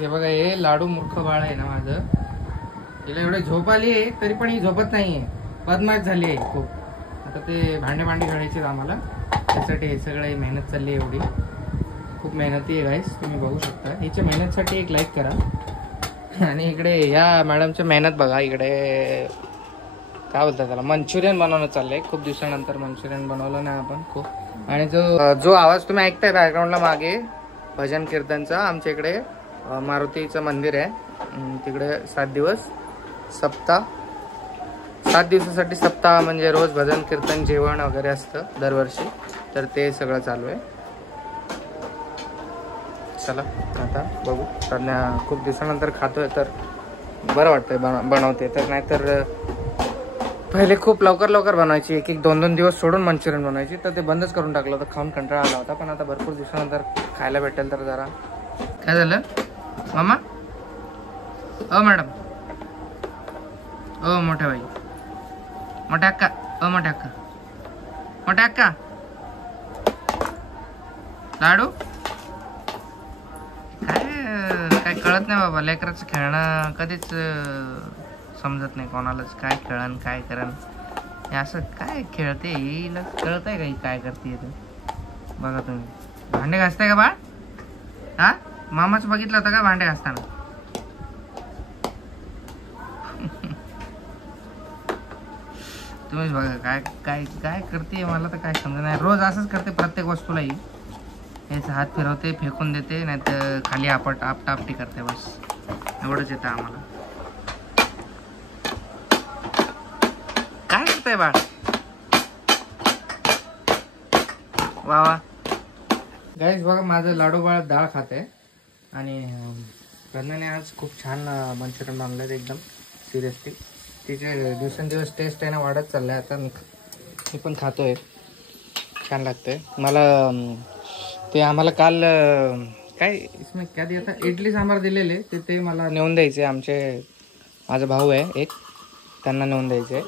हे बघा, हे लाडू मूर्ख बाळ आहे ना माझं. हिला एवढे झोप आली आहे तरी पण ही झोपत नाहीये, बदमाश झाली आहे खूप. आता ते भांडी घालायचे आम्हाला, त्यासाठी हे सगळं मेहनत चालली आहे. एवढी खूप मेहनती आहे गाईस, तुम्ही बघू शकता. हिच्या मेहनतसाठी एक लाईक करा. आणि इकडे या मॅडमच्या मेहनत बघा. इकडे काय बोलतात त्याला, मंचुरियन बनवणं चाललंय. खूप दिवसानंतर मंचुरियन बनवलं नाही आपण खूप. आणि जो आवाज तुम्ही ऐकताय बॅकग्राऊंडला मागे, भजन कीर्तनचा. आमच्या इकडे मारुतीचं मंदिर आहे. तिकडे 7 दिवस सप्ताह, 7 दिवसासाठी सप्ताह म्हणजे रोज भजन कीर्तन जेवण वगैरे असतं दरवर्षी. तर ते सगळं चालू आहे. चला आता बघू. खूप दिवसानंतर खातोय तर बरं वाटतंय बनवते तर. नाहीतर पहिले खूप लवकर बनवायची, 1-2 दिवस सोडून मंचुरियन बनवायची. तर ते बंदच करून टाकलं होतं, खाऊन कंटाळा आला होता. पण आता भरपूर दिवसानंतर खायला भेटेल तर जरा. काय झालं मामा? ओ मॅडम, ओ मोठ्या बाई, मोठ्या अक्का, ओ मोठ्या अक्का, मोठ्या अक्का, लाडू काय कळत नाही बाबा. लेकराचं खेळणं कधीच समजत नाही कोणालाच. काय खेळण काय करण, हे असं काय खेळते, हिला कळत आहे का काय करते. बघा तुम्ही, भांडे घासताय का बाळ? हा, मामाच बघितलं होतं का भांडे घासताना? तुम्हीच बघा काय काय काय करते. मला तर काय समजत नाही. रोज असंच करते प्रत्येक वस्तूला. याचा हात फिरवते, फेकून देते, नाही तर खाली आपटापटी करते. बस एवढंच येतं आम्हाला. काय करताय बाळ? वा वा गाईस, बघा माझं लाडू बाळ डाळ खाते. आणि रंजनाने आज खूप छान मंचुरियन बनवलं एकदम सिरियसली. तिचे दिवसेंदिवस टेस्ट आहे ना वाढत चाललाय. आता मी पण खातोय, छान लागतंय मला. ते आम्हाला काल काय इसमें क्या दिया था, इडली सांबार दिलेले. ते मला नेऊन द्यायचे. माझा भाऊ आहे एक, त्यांना नेऊन द्यायचे.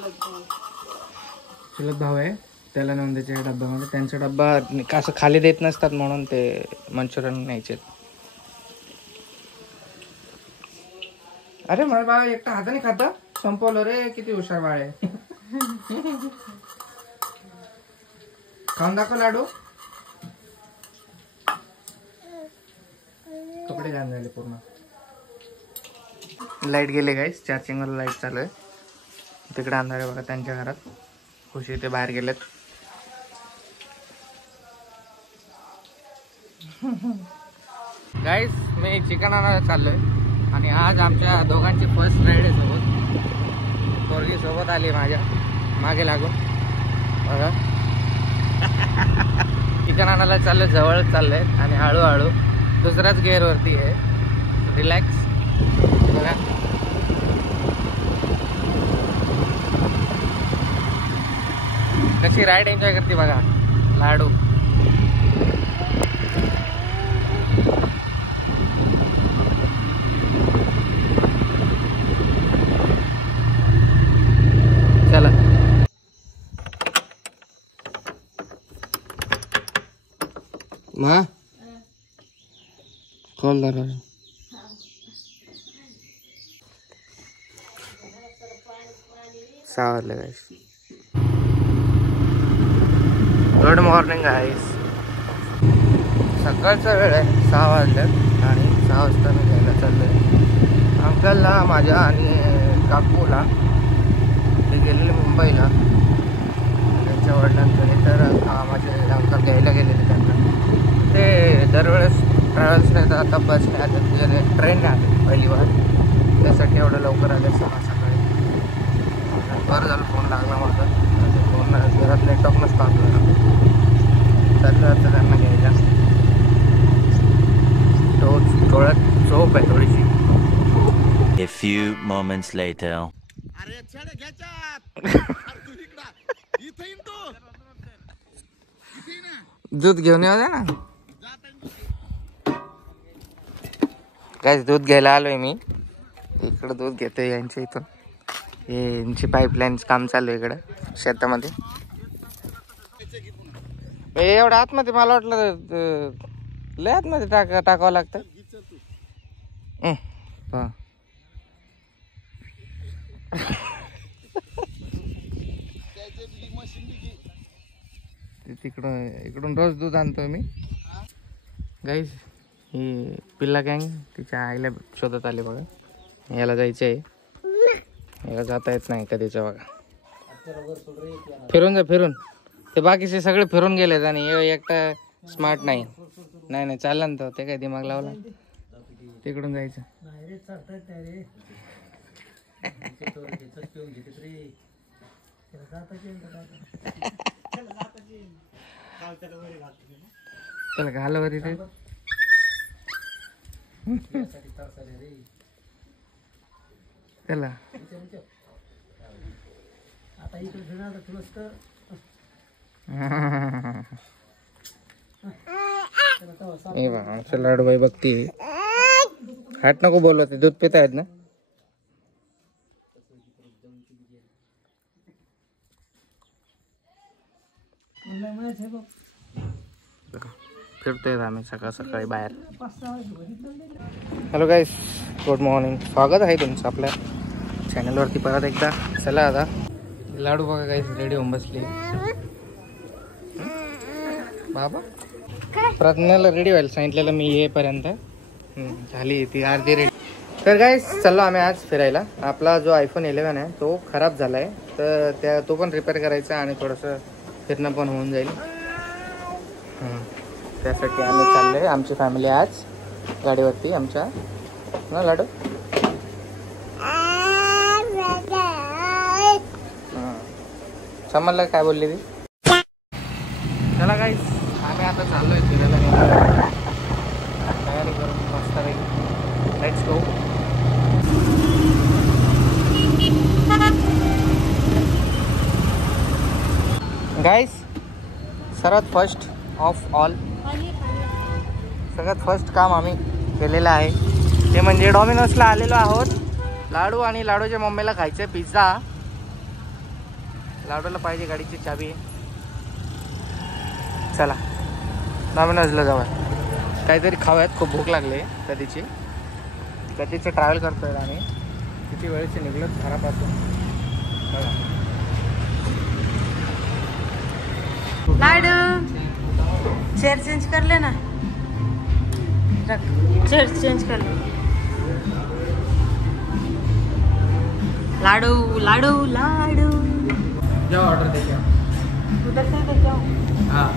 चुलत भाऊ आहे, त्याला नेऊन द्यायचे या डब्यामध्ये. त्यांचा डब्बा असं खाली देत नसतात म्हणून ते मंचुरियन न्यायचे. अरे माझा बाळ एकटा हाताने खाता, संपवलं रे. किती हुशार बाळ आहे. खाऊन दाखव लाडू. कपडे घाण झाले पूर्ण. लाईट गेले गाईस, चार्जिंगवर लाईट चालू आहे. तिकडे अंधार आहे बघा त्यांच्या घरात. खुशी ते बाहेर गेलेत. गाईस, मी चिकन आणायला चाललोय. आणि आज आमच्या दोघांची फर्स्ट राईड आहे सोबत. पोरगी सोबत आली माझ्या मागे लागून बघा. चिकन आणायला चाललंय, जवळ चाललंय. आणि हळूहळू दुसऱ्याच गिअरवरती आहे. रिलॅक्स बघा. कशी राईड एन्जॉय करते बघा लाडू. चला मा खोल दरवाजा. सावरले गाईस. गुड मॉर्निंग गाईस. सकाळचा वेळ आहे, 6 वाजल्यात. आणि 6 वाजता मी घ्यायला चाललोय अंकलला माझ्या आणि काकूला. ते गेलेले मुंबईला त्यांच्या वडिलांकडे. तर माझे अंकल घ्यायला गेलेले त्यांना. ते दरवेळेस ट्रॅव्हल्स नाही तर आता बसने आले, ट्रेनने आले पहिली बार. त्यासाठी एवढं लवकर आले 6 सकाळी. बरं झालं फोन लागला माझा. फोन घरात नेटवर्क नसतं आपल्याला. चाललं आता त्यांना घ्यायला. डोळ्यात झोप आहे थोडीशी. A few moments later. दूध घेऊन येऊ द्या ना. काय दूध घ्यायला आलोय मी. इकडं दूध घेतोय यांच्या इथून. यांची पाईपलाईन काम चालू आहे इकडं शेतामध्ये. एवढं आतमध्ये मला वाटलं लय आतमध्ये टाकावं लागतं. पहा इकडून रोज दूध आणतोय मी गाईस. ही पिल्ला गँग तिच्या आईला शोधत आले बघा. याला जायचं आहे, याला जाता येत नाही कधीच बघा. फिरून जा फिरून. ते बाकीचे सगळे फिरून गेलेत आणि एकटा स्मार्ट नाही. नाही नाही चालला ना तो, ते काय दिमाग लावला. तिकडून जायचं. चला घाला बरी ते. चला आमचं लाडूबाई बघती. हाट नको बोलवा, ते दूध पित आहेत ना. फिरतोय आम्ही सकाळ सकाळी बाहेर. हॅलो गाईस, गुड मॉर्निंग. स्वागत आहे तुमचं आपल्या चॅनलवरती परत एकदा. चला आता लाडू बघा गाईस रेडी होऊन बसली. बाबा प्रज्ञाला रेडी व्हायला सांगितलेलं मी येईपर्यंत. झाली ती अर्धी रेडी. तर गाईस चाललो आम्ही आज फिरायला. आपला जो iPhone 11 आहे तो खराब झाला आहे, तर तो पण रिपेअर करायचा आणि थोडंसं फिरणं पण होऊन जाईल. त्यासाठी आम्ही चाललोय आमची फॅमिली आज गाडीवरती आमच्या ना लाडू. समजलं काय बोलली ती. चला गाईस आम्ही आता चाललोय फिरायला. तयारी करून मस्त पैकी लेट्स गो. गाईस सर्वात फर्स्ट ऑफ ऑल सगळ्यात फर्स्ट काम आम्ही केलेलं आहे ते म्हणजे डॉमिनोजला आलेलो आहोत. लाडू आणि लाडूच्या मम्मीला खायचं पिझ्झा. लाडूला पाहिजे गाडीची चाबी. चला डॉमिनोजला जाऊया, काहीतरी खाऊयात. खूप भूक लागली कधीची ट्रॅव्हल करतोय आम्ही. किती वेळेचे निघलो घरापासून. लाडू चेयर चेंज कर ले ना. चेयर चेंज कर ले. लाडू लाडू लाडू जाओ ऑर्डर दे क्या. उधर से इधर जाओ. हाँ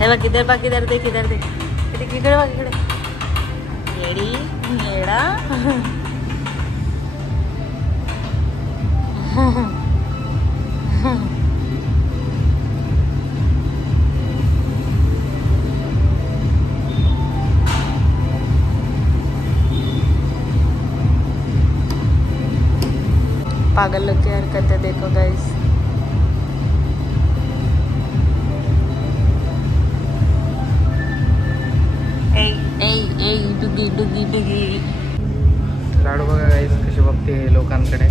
हे बघ इधर बघ, इधर देख, इधर देख. इकडे बघ, इकडे. येडी येडा. पागल लोग की हरकतें देखो गाइस. डुगी डुगी डुगी. लाडू बघा गाईस कशी बघते लोकांकडे.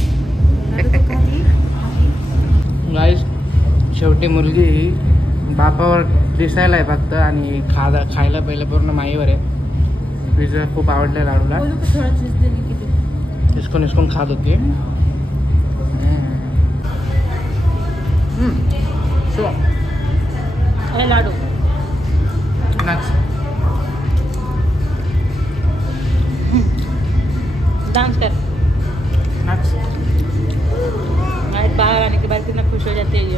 गाईस शेवटी मुलगी बापावर दिसायला आहे फक्त आणि खायला पहिलं पूर्ण माईवर आहे. पिझ्झा खूप लाडूला. इसको निस्कून खात होती. लाडू डांस कर. बाहर आने के बाद कितना खुश हो जाते हैं ये.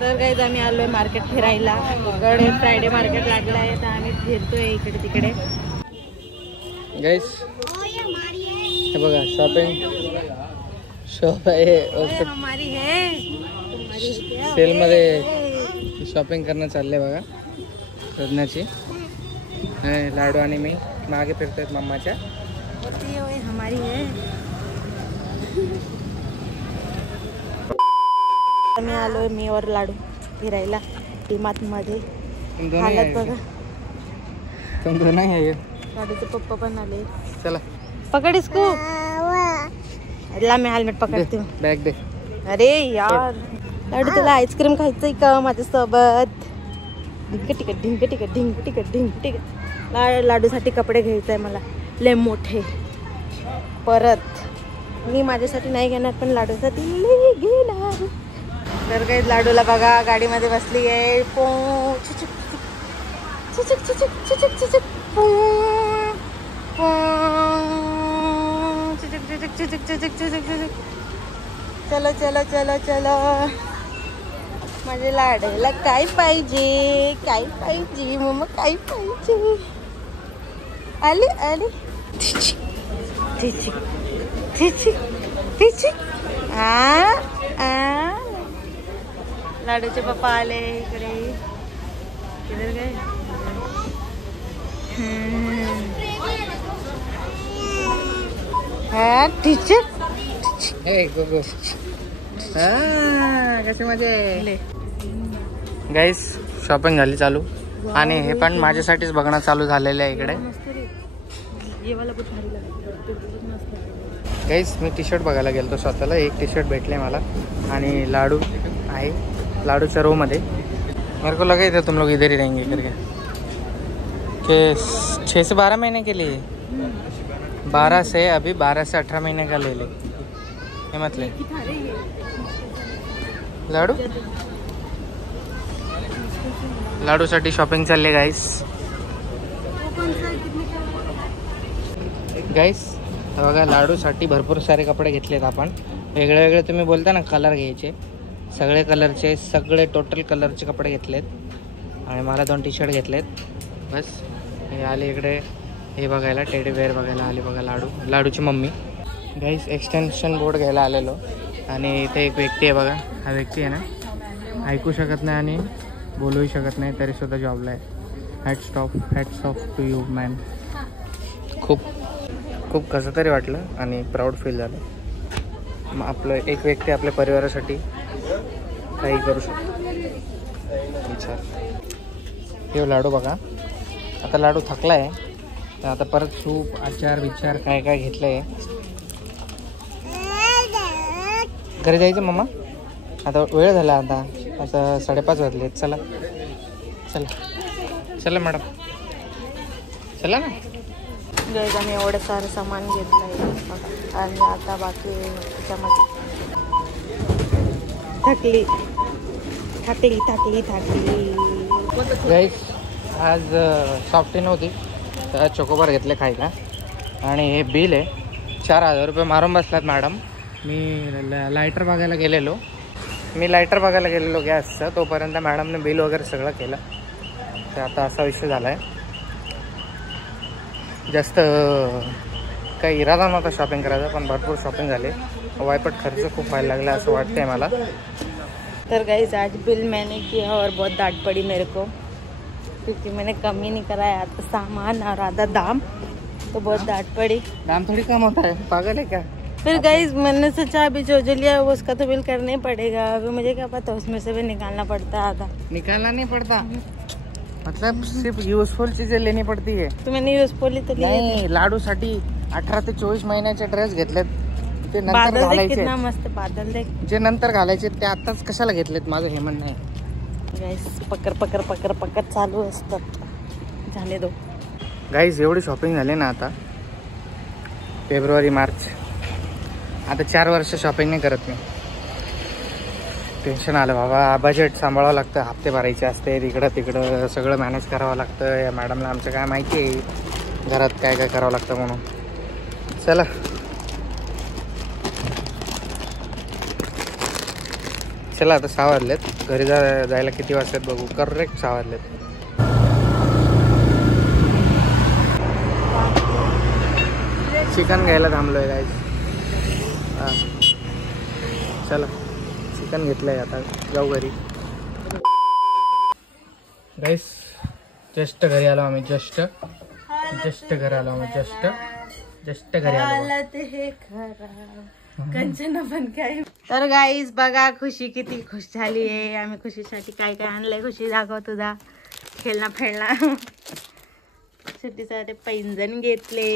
तर गाईज आम्ही आलोय मार्केट फिरायला. इकडे फ्रायडे मार्केट लागलं आहे तर आम्ही फिरतोय इकडे तिकडे. गाईस हे बघा शॉप आहे. हमारी है सेल मध्ये शॉपिंग करणं चाललंय बघा प्रज्ञाची. लाडू आणि मी मागे फिरतोय मम्माच्या. हमारी है. आम्ही आलोय मी और लाडू फिरायला डीमार्ट मध्ये. हालत बघा. तुम नाही आहे. लाडूचे पप्पा पण आले. चला पकड इसको. ला मैं हेल्मेट पकडते हूँ. बॅग दे. अरे यार लाडू तुला आईस्क्रीम खायचंय का माझ्यासोबत? ढिंक. लाडूसाठी कपडे घ्यायचंय मला लय मोठे. परत मी माझ्यासाठी नाही घेणार पण लाडूसाठी घेणार. तर काही लाडूला बघा गाडीमध्ये बसली आहे. चलो चलो चलो चलो. माझ्या लाडूला काय पाहिजे मम्मा काय पाहिजे? आली आली लाडूचे पप्पा आले इकडे. किधर गए? टीचर कसे मजे. गाईस शॉपिंग झाली चालू आणि हे पण माझ्यासाठीच बघणं चालू झालेलं आहे इकडे. गाईस मी टी शर्ट बघायला गेलो स्वतःला. एक टी शर्ट भेटले मला आणि लाडू आहे लाडूच्या रो मध्ये. मेरे को लगा था तुम लोग इधर ही रहेंगे करके कि 6 से 12 महीने के लिए 12 से 18 महीने का ले ले. हे मतलब लाडूसाठी शॉपिंग चालले गाईस. बघा लाडूसाठी भरपूर सारे कपडे घेतलेत आपण. वेगळे वेगळे तुम्ही बोलता ना कलर घ्यायचे. सगळे कलरचे सगळे टोटल कलरचे कपडे घेतलेत आणि मला 2 टी शर्ट घेतलेत बस. हे आले इकडे हे बघायला टेडी बेअर बघायला आले बघा लाडूची मम्मी. गाईस एक्सटेन्शन बोर्ड घ्यायला आलेलो आणि इथे एक व्यक्ती आहे बघा. हा व्यक्ती आहे ना ऐकू शकत नाही आणि बोलूही शकत नाही तरीसुद्धा जॉबला आहे. Hats off to you man. खूप कसं तरी वाटलं आणि प्राऊड फील झालं. मग आपलं एक व्यक्ती आपल्या परिवारासाठी काही करू शकतो विचार. हे लाडू बघा. आता लाडू थकला आहे तर आता परत सूप आचार विचार काय काय घेतलं आहे. घरी जायचं मम्मा. आता वेळ झाला. आता 5:30 वाजले. चला मॅडम चला ना. आम्ही एवढं सारं सामान घेतलंय आणि आता बाकी त्याच्यामध्ये थकली. गाईस आज सॉफ्टी नव्हती तर चोकोबार घेतले खायला आणि हे बिल आहे 4,000 रुपये मारून बसलात मॅडम. मी लायटर बघायला गेलेलो गॅसचं. तोपर्यंत मॅडमने बिल वगैरे सगळं केलं. तर आता असा विषय झाला आहे. जास्त काही इरादा नव्हता शॉपिंग करायचा पण भरपूर शॉपिंग झाले. वायपट खर्च खूप व्हायला लागला असं वाटतंय मला. तर गाइस आज बिल मैंने किया और बहुत डांट पड़ी मेरे को क्योंकि मैंने कम ही नहीं कराया आता सामान और आधा दाम. तो बहुत डांट पड़ी. दाम थोड़ी कम होता है पागल है क्या? फिर गाइस मैंने सोचा अभी जो लिया वो उसका तो बिल करना ही पड़ेगा. अभी मुझे क्या पता उसमें से भी निकालना पड़ता है आधा. निकालना नहीं पड़ता मतलब सिर्फ यूजफुल चीजें लेनी पड़ती है. तो मैंने यूजफुल तो नाही. लाडूसाठी 18 ते 24 महिन्याचे ड्रेस घेतलेत. ते नंतर बादल देख घालायचे. कितना मस्त बादल देख. जे नंतर घालायचे ते आताच कशाला घेतलेत माझं हे म्हणणं आहे. गाइस पकड चालू असतं. झाले 2. गाईज एवढी शॉपिंग झाली ना आता फेब्रुवारी मार्च. आता 4 वर्ष शॉपिंग नाही करत मी. टेन्शन आलं बाबा. बजेट सांभाळावं लागतं. हप्ते भरायचे असते इकडं तिकडं सगळं मॅनेज करावं लागतं. या मॅडमला आमचं काय माहिती आहे घरात काय काय करावं लागतं म्हणून. चला आता 6 वाजलेत. घरी जायला किती वाजतात बघू. करेक्ट 6 वाजलेत. चिकन घ्यायला थांबलोय गाईज. हां चला चिकन घेतलंय आता जाऊ घरी. गाईस जस्ट घरी आलो आम्ही. जस्ट घरी आलो आम्ही. जस्ट घरी आलो. कंचना पण काय. तर गाईज बघा खुशी किती खुश झाली आहे. आम्ही खुशीसाठी काय काय आणलंय. खुशी दाखव तुझा खेळणा फेळणा. छोटे सारे पैंजण घेतले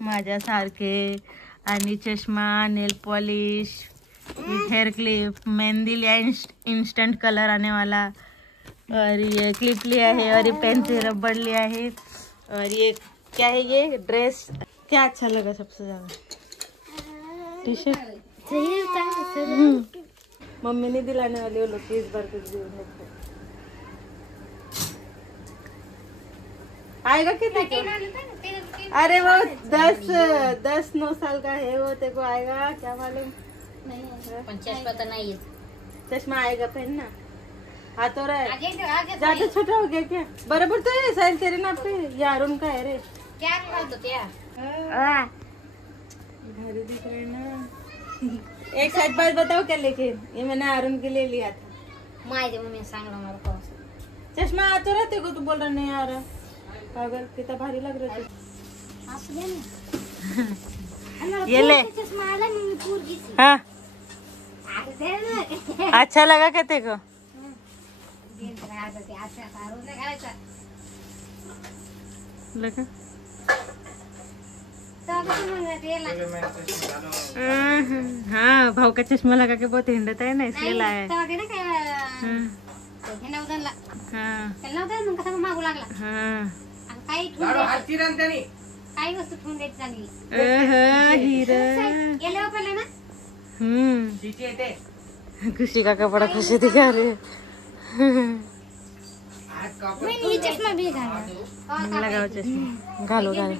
माझ्यासारखे आणि चष्मा, नेल पॉलिश, हेयर क्लिप, मेहंदी लिया इंस्टेंट कलर आने वाला, और ये क्लिप लिया है, और ये पेन से रबड़ लिया है, और ये क्या है, ये ड्रेस क्या अच्छा लगा सबसे ज्यादा? टी शर्ट मम्मी ने दिलाने वाली वो लोग की इस बार कुछ भी आएगा कितने को? अरे वो 10-9 साल का है वो, तेरे को आएगा क्या मालूम? चष्मा तो नहीं है। चश्मा आएगा पहनना। हाँ तो रहा ज्यादा छोटा हो गया क्या? बराबर तो है साइज तेरे नाप पे, ये अरुण का है रे। क्या तो क्या भारी दिख रहे ना। एक साइड बात बताओ क्या लेके, ये मैंने अरुण के लिए लिया था। माय जब मैं सांग रहा मेरे को चश्मा आ तो रहा तेरे को, तो बोल रहा नहीं आ रहा। पागल, कितना भारी लग रहा है। ये ले चश्मा आला मैं पूरी सी हाँ आगे दे ना अच्छा लगा क्या तेरे को? दिन लगा देते अच्छा सारू ने घालायचा लगा तो कसं म्हणत याला हाँ भाव का चश्मा लगा के बहुत हिंडत है ना, इसलिए लाया है। तेव्हा ते काय हे नवदनला हाँ त्याला नवदन मग कसा मागू लागला हाँ आणि काही ठेवून लाडू द्यायचं, हात चिरण त्याने. काही वस्तू ठेवून द्यायची चांगली हीरा गेल्या पहिला ना तिची येते. खुशी का कपड़ा खुशी दिखा रहे हात कापून मी चष्मा भी घाला लगाओ चश्मा, घालो घालो